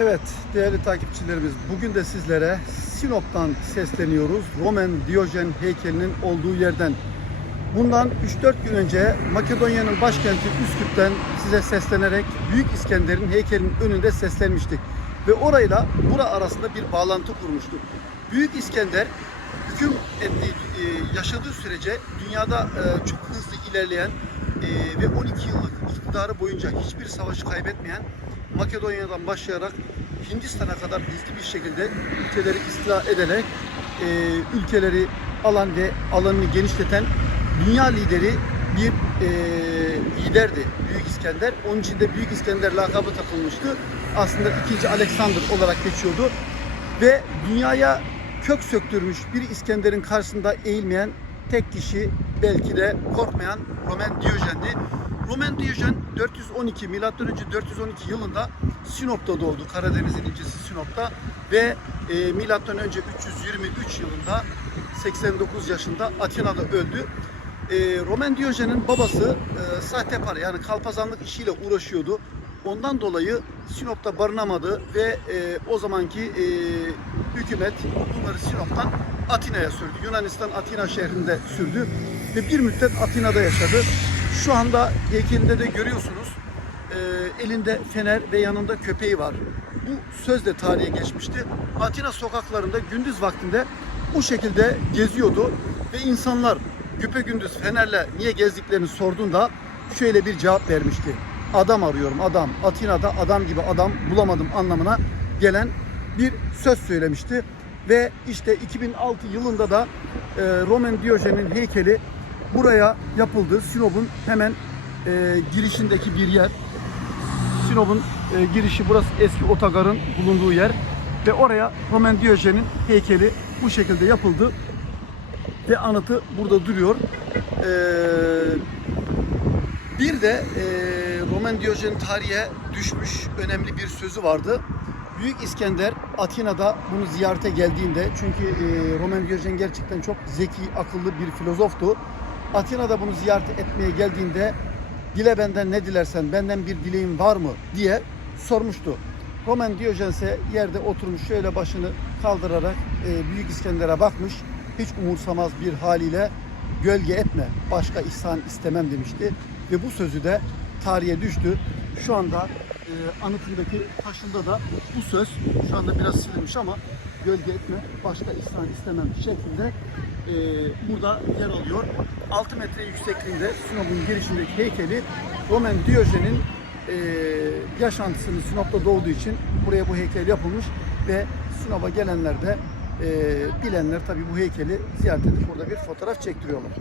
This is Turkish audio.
Evet değerli takipçilerimiz bugün de sizlere Sinop'tan sesleniyoruz. Roman Diyojen heykelinin olduğu yerden. Bundan 3-4 gün önce Makedonya'nın başkenti Üsküp'ten size seslenerek Büyük İskender'in heykelinin önünde seslenmiştik. Ve orayla bura arasında bir bağlantı kurmuştuk. Büyük İskender hüküm ettiği, e, yaşadığı sürece dünyada e, çok hızlı ilerleyen e, ve 12 yıllık iktidarı boyunca hiçbir savaşı kaybetmeyen Makedonya'dan başlayarak Hindistan'a kadar hızlı bir şekilde ülkeleri istila ederek e, ülkeleri alan ve alanını genişleten dünya lideri bir e, liderdi Büyük İskender. Onun için de Büyük İskender lakabı takılmıştı. Aslında ikinci Alexander olarak geçiyordu. Ve dünyaya kök söktürmüş bir İskender'in karşısında eğilmeyen tek kişi belki de korkmayan Roman Diyojen'di. Roman Diyojen 412 M.Ö. 412 yılında Sinop'ta doğdu. Karadeniz'in ilçesi Sinop'ta ve e, milattan önce 323 yılında 89 yaşında Atina'da öldü. E, Roman Diyojen'in babası e, sahte para yani kalpazanlık işiyle uğraşıyordu. Ondan dolayı Sinop'ta barınamadı ve e, o zamanki e, hükümet bunları Sinop'tan Atina'ya sürdü. Yunanistan Atina şehrinde sürdü ve bir müddet Atina'da yaşadı. Şu anda heykelinde de görüyorsunuz e, elinde fener ve yanında köpeği var. Bu söz de tarihe geçmişti. Atina sokaklarında gündüz vaktinde bu şekilde geziyordu ve insanlar güpegündüz fenerle niye gezdiklerini sorduğunda şöyle bir cevap vermişti. Adam arıyorum adam. Atina'da adam gibi adam bulamadım anlamına gelen bir söz söylemişti. Ve işte 2006 yılında da e, Roman Diyojen'in heykeli buraya yapıldı. Sinop'un hemen e, girişindeki bir yer. Sinop'un e, girişi burası eski otogarın bulunduğu yer. Ve oraya Roman Diyojen'in heykeli bu şekilde yapıldı. Ve anıtı burada duruyor. Ee, bir de e, Roman Diyojen tarihe düşmüş önemli bir sözü vardı. Büyük İskender Atina'da bunu ziyarete geldiğinde çünkü e, Roman Diyojen gerçekten çok zeki, akıllı bir filozoftu. Atina'da bunu ziyaret etmeye geldiğinde dile benden ne dilersen benden bir dileğin var mı diye sormuştu. Roman Diyojen ise yerde oturmuş şöyle başını kaldırarak e, Büyük İskender'e bakmış. Hiç umursamaz bir haliyle gölge etme başka ihsan istemem demişti. Ve bu sözü de tarihe düştü. Şu anda e, anıtındaki taşında da bu söz şu anda biraz silinmiş ama gölge etme başka ihsan istemem şeklinde e, burada yer alıyor. 6 metre yüksekliğinde Sinop'un girişindeki heykeli Roman Diyojen'in e, yaşantısını Sinop'ta doğduğu için buraya bu heykel yapılmış ve Sinop'a gelenler de e, bilenler tabii bu heykeli ziyaret edip burada bir fotoğraf çektiriyorlar.